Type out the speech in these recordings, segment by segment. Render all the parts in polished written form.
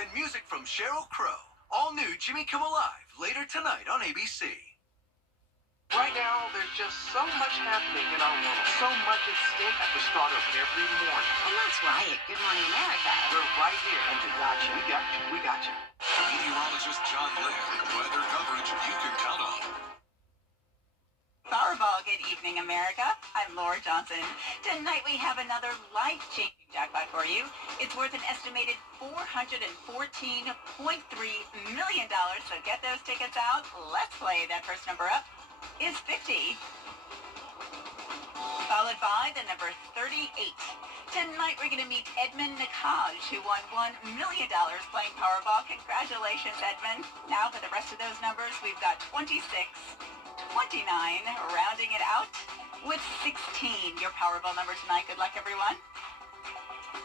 and music from Sheryl Crow. All new Jimmy Come Alive later tonight on ABC. Right now, there's just so much happening in our world. So much at stake at the start of every morning. And that's why at Good Morning America, We're right here, and we got you. We got you. Meteorologist John Lynn. Weather coverage you can count on. Powerball, good evening, America. I'm Laura Johnson. Tonight we have another life-changing jackpot for you. It's worth an estimated $414.3 million. So get those tickets out. Let's play. That first number up is 50. Followed by the number 38. Tonight we're going to meet Edmund Nakaj, who won $1 million playing Powerball. Congratulations, Edmund. Now for the rest of those numbers, we've got 26, 29, rounding it out with 16. Your Powerball number tonight, good luck everyone,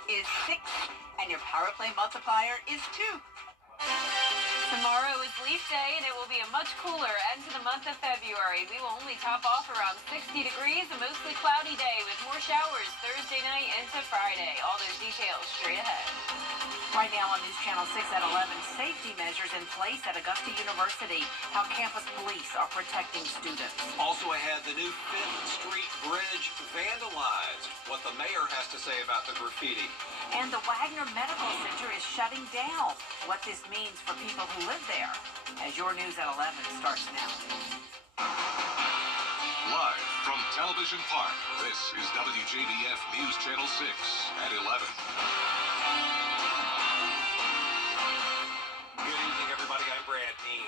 is 6, and your Power Play multiplier is 2. Tomorrow is Leaf Day, and it will be a much cooler end to the month of February. We will only top off around 60 degrees, a mostly cloudy day with more showers Thursday night into Friday. All those details straight ahead. Right now on News Channel 6 at 11, safety measures in place at Augusta University, how campus police are protecting students. Also ahead, the new 5th Street Bridge vandalized. What the mayor has to say about the graffiti. And the Wagner Medical Center is shutting down. What this means for people who live there. As your news at 11 starts now. Live from Television Park, this is WJBF News Channel 6 at 11.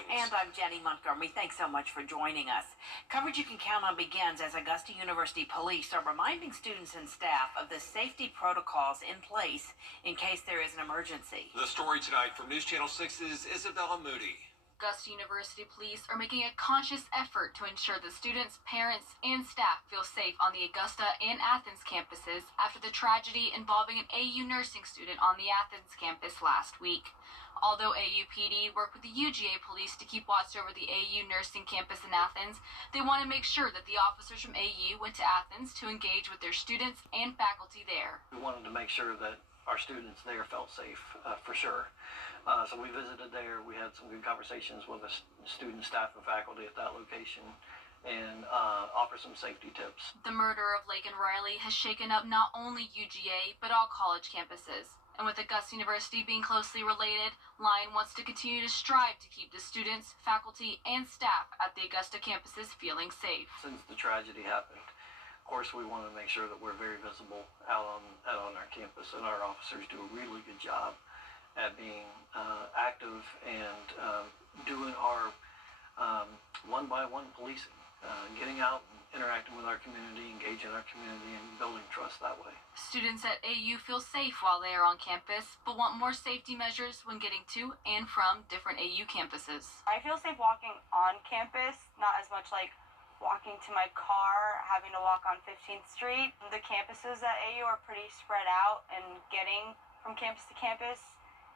And I'm Jenny Montgomery. Thanks so much for joining us. Coverage you can count on begins as Augusta University police are reminding students and staff of the safety protocols in place in case there is an emergency. The story tonight from News Channel 6's Isabella Moody. Augusta University police are making a conscious effort to ensure that students, parents, and staff feel safe on the Augusta and Athens campuses after the tragedy involving an AU nursing student on the Athens campus last week. Although AUPD worked with the UGA police to keep watch over the AU nursing campus in Athens, they want to make sure that the officers from AU went to Athens to engage with their students and faculty there. We wanted to make sure that our students there felt safe, for sure. So we visited there. We had some good conversations with the students, staff, and faculty at that location, and offer some safety tips. The murder of Laken Riley has shaken up not only UGA, but all college campuses. And with Augusta University being closely related, Lyon wants to continue to strive to keep the students, faculty, and staff at the Augusta campuses feeling safe. Since the tragedy happened, of course, we want to make sure that we're very visible out on our campus, and our officers do a really good job at being active and doing our one-by-one policing, getting out and interacting with our community, engaging our community, and building trust that way. Students at AU feel safe while they are on campus, but want more safety measures when getting to and from different AU campuses. I feel safe walking on campus, not as much like walking to my car, having to walk on 15th Street. The campuses at AU are pretty spread out, and getting from campus to campus,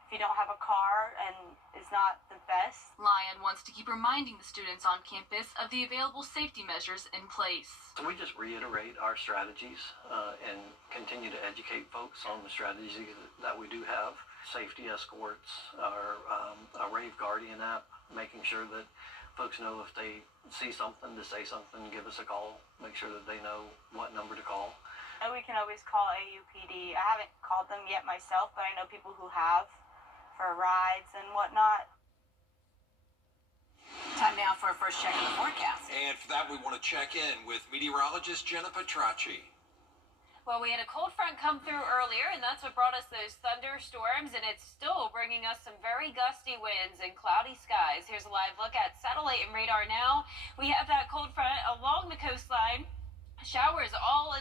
if you don't have a car, and is not the best. Lyon wants to keep reminding the students on campus of the available safety measures in place. So we just reiterate our strategies and continue to educate folks on the strategies that we do have. Safety escorts, our Rave Guardian app, making sure that folks know if they see something to say something, give us a call, make sure that they know what number to call. And we can always call AUPD. I haven't called them yet myself, but I know people who have, for rides and whatnot. Time now for a first check of the forecast. And for that, we want to check in with meteorologist Jenna Petracci. Well, we had a cold front come through earlier, and that's what brought us those thunderstorms, and it's still bringing us some very gusty winds and cloudy skies. Here's a live look at satellite and radar now. We have that cold front along the coastline. Showers all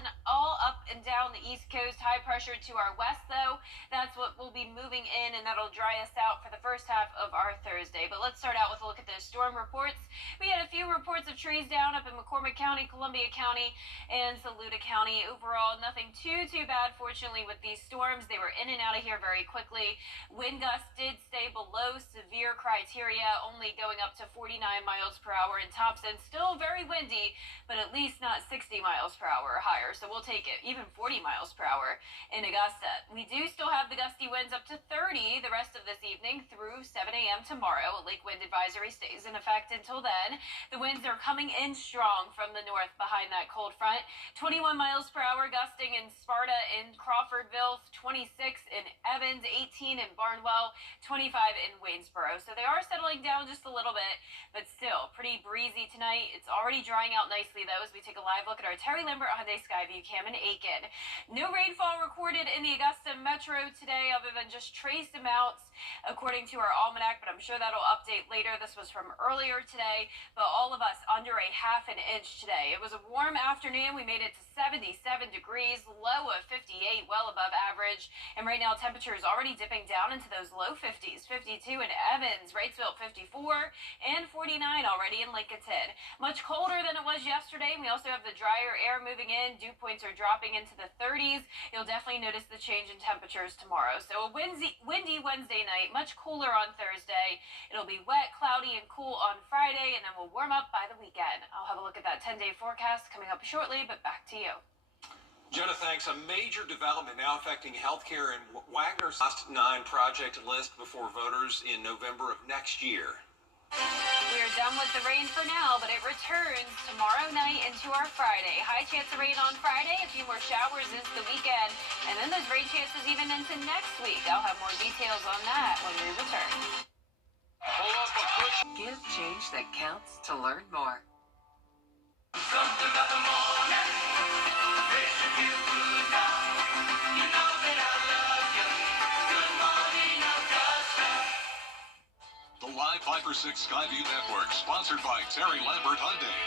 up and down the East Coast. High pressure to our west, though. That's what will be moving in, and that'll dry us out for the first half of our Thursday. But let's start out with a look at those storm reports. We had a few reports of trees down up in McCormick County, Columbia County, and Saluda County. Overall, nothing too bad, fortunately, with these storms. They were in and out of here very quickly. Wind gusts did stay below severe criteria, only going up to 49 miles per hour in Thompson. Still very windy, but at least not 60 miles miles per hour or higher, so we'll take it. Even 40 miles per hour in Augusta. We do still have the gusty winds up to 30 the rest of this evening through 7 a.m. tomorrow. A lake wind advisory stays in effect until then. The winds are coming in strong from the north behind that cold front. 21 miles per hour gusting in Sparta and Crawfordville, 26 in Evans, 18 in Barnwell, 25 in Waynesboro. So they are settling down just a little bit, but still pretty breezy tonight. It's already drying out nicely, though, as we take a live look at our Terry Lambert Hyundai Skyview cam in Aiken. No rainfall recorded in the Augusta Metro today, other than just trace amounts, according to our almanac, but I'm sure that'll update later. This was from earlier today, but all of us under a half an inch today. It was a warm afternoon. We made it to 77 degrees, low of 58, well above average. And right now, temperature is already dipping down into those low 50s. 52 in Evans, Wrightsville 54, and 49 already in Lincolnton. Much colder than it was yesterday. We also have the drier air moving in. Dew points are dropping into the 30s. You'll definitely notice the change in temperatures tomorrow. So a windy Wednesday night, much cooler on Thursday. It'll be wet, cloudy, and cool on Friday, and then we'll warm up by the weekend. I'll have a look at that 10-day forecast coming up shortly, but back to you. Jenna, thanks. A major development now affecting healthcare and Wagner's last 9 project list before voters in November of next year. We're done with the rain for now, but it returns tomorrow night into our Friday. High chance of rain on Friday, a few more showers into the weekend, and then those rain chances even into next week. I'll have more details on that when we return. Pull up a cushion. Give change that counts to learn more. Something about the morning makes you feel good now. You know that I love you. Good morning, Augusta. The live 5/6 Skyview Network, sponsored by Terry Lambert Hyundai.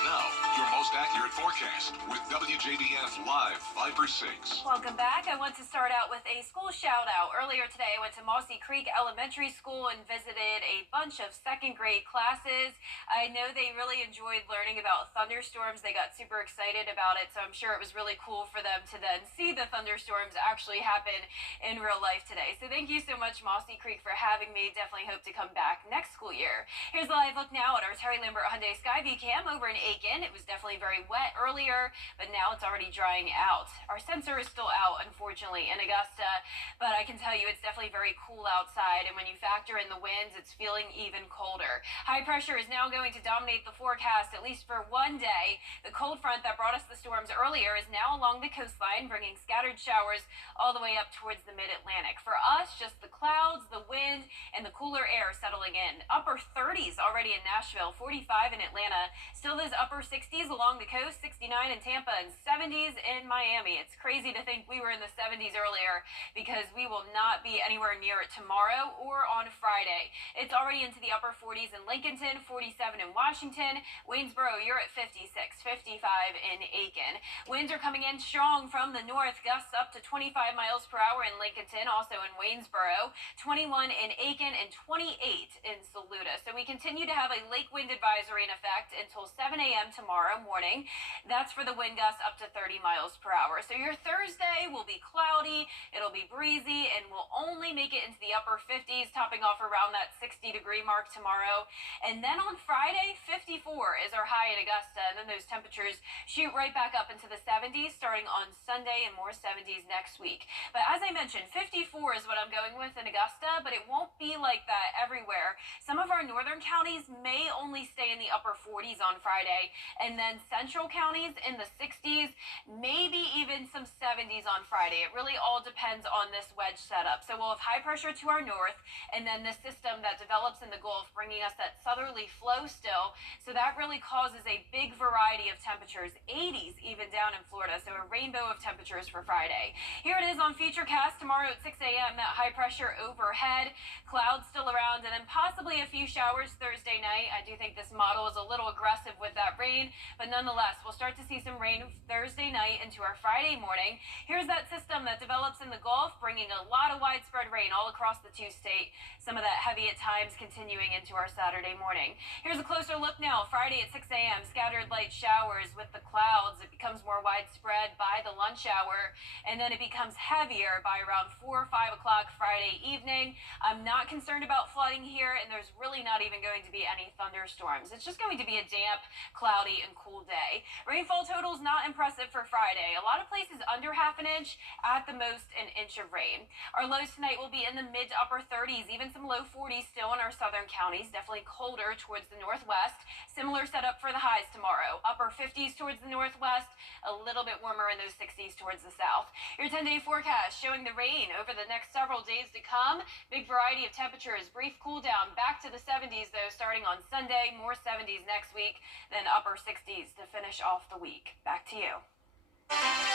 Now, your most accurate forecast with WJBF Live 5/6. Welcome back. I want to start out with a school shout out. Earlier today, I went to Mossy Creek Elementary School and visited a bunch of second grade classes. I know they really enjoyed learning about thunderstorms. They got super excited about it, so I'm sure it was really cool for them to then see the thunderstorms actually happen in real life today. So thank you so much, Mossy Creek, for having me. Definitely hope to come back next school year. Here's a live look now at our Terry Lambert Hyundai Skyview cam over in Aiken. It was definitely very wet earlier, but now it's already drying out. Our sensor is still out, unfortunately, in Augusta, but I can tell you it's definitely very cool outside, and when you factor in the winds, it's feeling even colder. High pressure is now going to dominate the forecast, at least for one day. The cold front that brought us the storms earlier is now along the coastline, bringing scattered showers all the way up towards the mid-Atlantic. For us, just the clouds, the wind, and the cooler air settling in. Upper 30s already in Nashville, 45 in Atlanta, still those upper 60s along the coast, 69 in Tampa, and 70s in Miami. It's crazy to think we were in the 70s earlier because we will not be anywhere near it tomorrow or on Friday. It's already into the upper 40s in Lincolnton, 47 in Washington. Waynesboro, you're at 56, 55 in Aiken. Winds are coming in strong from the north, gusts up to 25 miles per hour in Lincolnton, also in Waynesboro, 21 in Aiken, and 28 in Saluda. So we continue to have a lake wind advisory in effect until 7 a.m. tomorrow morning. That's for the wind gusts up to 30 miles per hour. So your Thursday will be cloudy, it'll be breezy, and we'll only make it into the upper 50s, topping off around that 60-degree mark tomorrow. And then on Friday, 54 is our high in Augusta, and then those temperatures shoot right back up into the 70s starting on Sunday and more 70s next week. But as I mentioned, 54 is what I'm going with in Augusta, but it won't be like that everywhere. Some of our northern counties may only stay in the upper 40s on Friday, and then central counties in the 60s, maybe even some 70s on Friday. It really all depends on this wedge setup. So we'll have high pressure to our north, and then this system that develops in the Gulf bringing us that southerly flow still. So that really causes a big variety of temperatures, 80s even down in Florida. So a rainbow of temperatures for Friday. Here it is on Futurecast tomorrow at 6 a.m. That high pressure overhead, clouds still around, and then possibly a few showers Thursday night. I do think this model is a little aggressive with that rain, but nonetheless, we'll start to see some rain Thursday night into our Friday morning. Here's that system that develops develops in the Gulf, bringing a lot of widespread rain all across the two-state. Some of that heavy at times continuing into our Saturday morning. Here's a closer look now. Friday at 6 a.m., scattered light showers with the clouds. It becomes more widespread by the lunch hour, and then it becomes heavier by around 4 or 5 o'clock Friday evening. I'm not concerned about flooding here, and there's really not even going to be any thunderstorms. It's just going to be a damp, cloudy, and cool day. Rainfall totals not impressive for Friday. A lot of places under half an inch, at the most an inch of rain. Our lows tonight will be in the mid to upper 30s, even some low 40s still in our southern counties. Definitely colder towards the northwest. Similar setup for the highs tomorrow. Upper 50s towards the northwest, a little bit warmer in those 60s towards the south. Your 10-day forecast showing the rain over the next several days to come. Big variety of temperatures. Brief cool down back to the 70s though starting on Sunday. More 70s next week, then upper 60s to finish off the week. Back to you.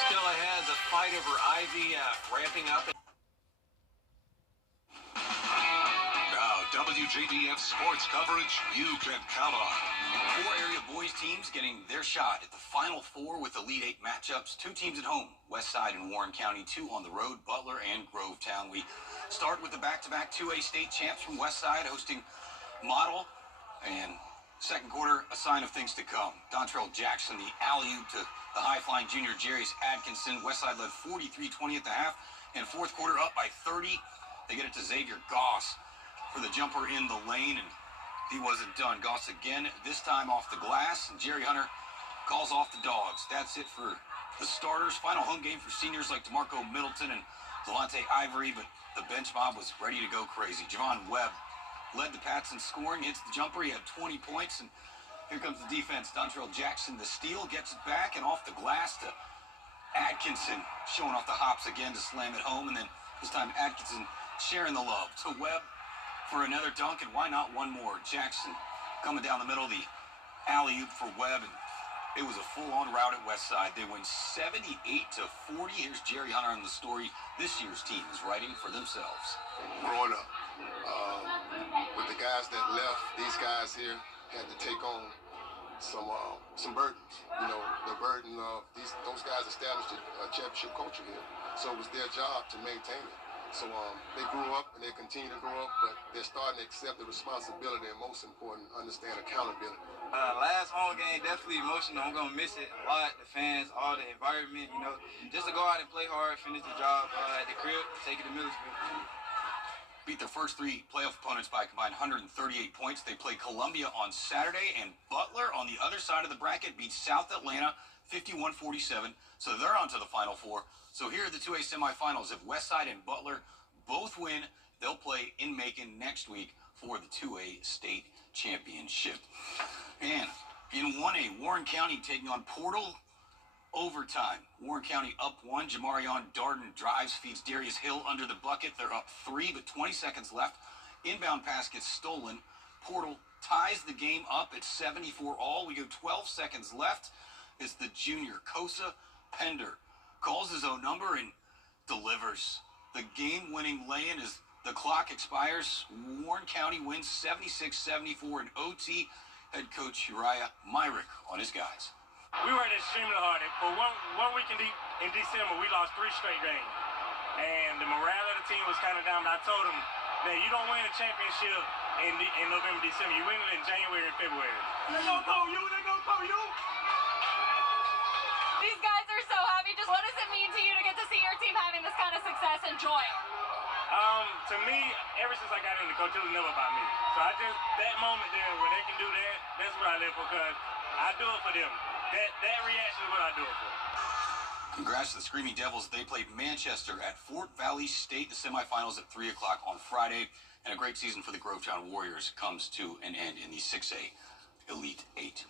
Still ahead, the fight over IVF ramping up. Now, WJBF sports coverage you can count on. 4 area boys teams getting their shot at the Final Four with Elite Eight matchups. 2 teams at home, Westside and Warren County. 2 on the road, Butler and Grovetown. We start with the back-to-back 2A state champs from Westside hosting Model. And second quarter, a sign of things to come. Dontrell Jackson, the alley-oop to the high-flying junior Jarius Atkinson. Westside led 43-20 at the half. And fourth quarter up by 30. They get it to Xavier Goss for the jumper in the lane, and he wasn't done. Goss again, this time off the glass, and Jerry Hunter calls off the dogs. That's it for the starters. Final home game for seniors like DeMarco Middleton and Delonte Ivory, but the bench mob was ready to go crazy. Javon Webb led the Pats in scoring, hits the jumper. He had 20 points, and here comes the defense. Dontrell Jackson, the steal, gets it back, and off the glass to Atkinson, showing off the hops again to slam it home, and then this time Atkinson sharing the love to Webb for another dunk, and why not one more? Jackson coming down the middle, the alley-oop for Webb, and it was a full-on rout at Westside. They win 78-40. Here's Jerry Hunter on the story this year's team is writing for themselves. Growing up, with the guys that left, these guys here had to take on some burdens. You know, the burden of those guys established a championship culture here, so it was their job to maintain it. So they grew up and they continue to grow up, but they're starting to accept the responsibility and, most important, understand accountability. Last home game, definitely emotional. I'm going to miss it a lot. The fans, all the environment, you know. Just to go out and play hard, finish the job at the crib, take it to Millersville. Beat their first 3 playoff opponents by a combined 138 points. They play Columbia on Saturday, and Butler on the other side of the bracket beat South Atlanta 51-47. So they're on to the Final Four. So here are the 2A semifinals. If Westside and Butler both win, they'll play in Macon next week for the 2A state championship. And in 1A, Warren County taking on Portal overtime. Warren County up 1. Jamarion Darden drives, feeds Darius Hill under the bucket. They're up 3, but 20 seconds left. Inbound pass gets stolen. Portal ties the game up at 74 all. We go 12 seconds left. It's the junior Kosa Pender. Calls his own number and delivers. The game-winning lay-in as the clock expires. Warren County wins 76-74 in OT. Head coach Uriah Myrick on his guys. We worked extremely hard. For one week in December, we lost 3 straight games. And the morale of the team was kind of down. But I told them that you don't win a championship in November, December. You win it in January and February. They gonna throw you. They gonna throw you. These guys are so happy. Just what does it mean to you to get to see your team having this kind of success and joy? To me, ever since I got into coach, it was never about me. So that moment there where they can do that, that's what I live for, because I do it for them. That reaction is what I do it for. Congrats to the Screaming Devils. They played Manchester at Fort Valley State. The semifinals at 3 o'clock on Friday. And a great season for the Grovetown Warriors comes to an end in the 6A Elite 8.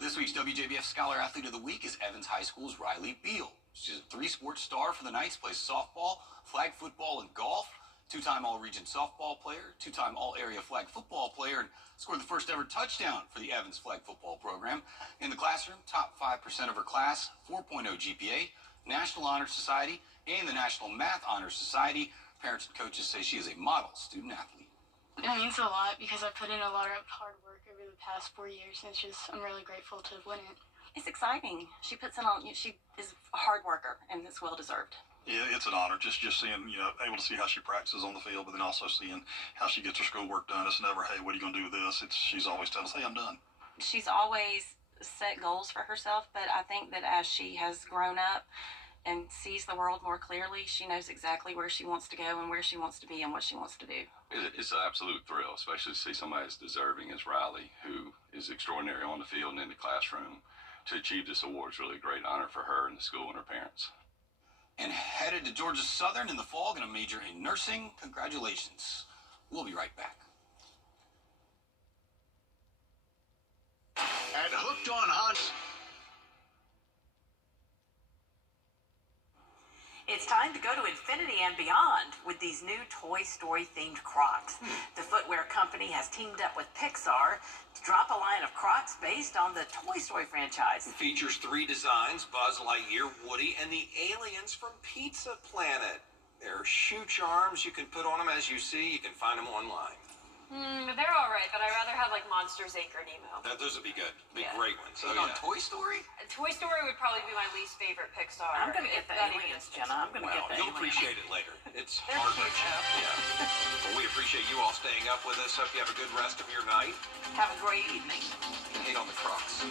This week's WJBF Scholar Athlete of the Week is Evans High School's Riley Beal. She's a 3-sport star for the Knights, plays softball, flag football, and golf. 2-time All-Region softball player, 2-time All-Area flag football player, and scored the first ever touchdown for the Evans flag football program. In the classroom, top 5% of her class, 4.0 GPA, National Honor Society, and the National Math Honor Society. Parents and coaches say she is a model student athlete. It means a lot because I put in a lot of hard work over the past 4 years, and I'm really grateful to win it. It's exciting. She puts in she is a hard worker, and it's well deserved. Yeah, it's an honor. Just seeing, able to see how she practices on the field, but then also seeing how she gets her schoolwork done. It's never, hey, what are you going to do with this? She's always telling us, hey, I'm done. She's always set goals for herself, but I think that as she has grown up and sees the world more clearly, she knows exactly where she wants to go and where she wants to be and what she wants to do. It's an absolute thrill, especially to see somebody as deserving as Riley, who is extraordinary on the field and in the classroom. To achieve this award is really a great honor for her and the school and her parents. And headed to Georgia Southern in the fall, going to major in nursing. Congratulations. We'll be right back. At Hooked on Honda. It's time to go to infinity and beyond with these new Toy Story themed Crocs. The footwear company has teamed up with Pixar to drop a line of Crocs based on the Toy Story franchise. It features 3 designs: Buzz Lightyear, Woody, and the aliens from Pizza Planet. There are shoe charms you can put on them as you see. You can find them online. They're all right, but I'd rather have like Monsters Inc. or Nemo. Those would be good. Be Yeah. great ones. On Toy Story? Toy Story would probably be my least favorite Pixar. I'm going to get the Not even aliens, Jenna. I'm going to Well, get the you'll aliens. appreciate it later. It's They're hard. cute, though. Yeah. Well, we appreciate you all staying up with us. Hope you have a good rest of your night. Have a great evening. Hate on the Crocs.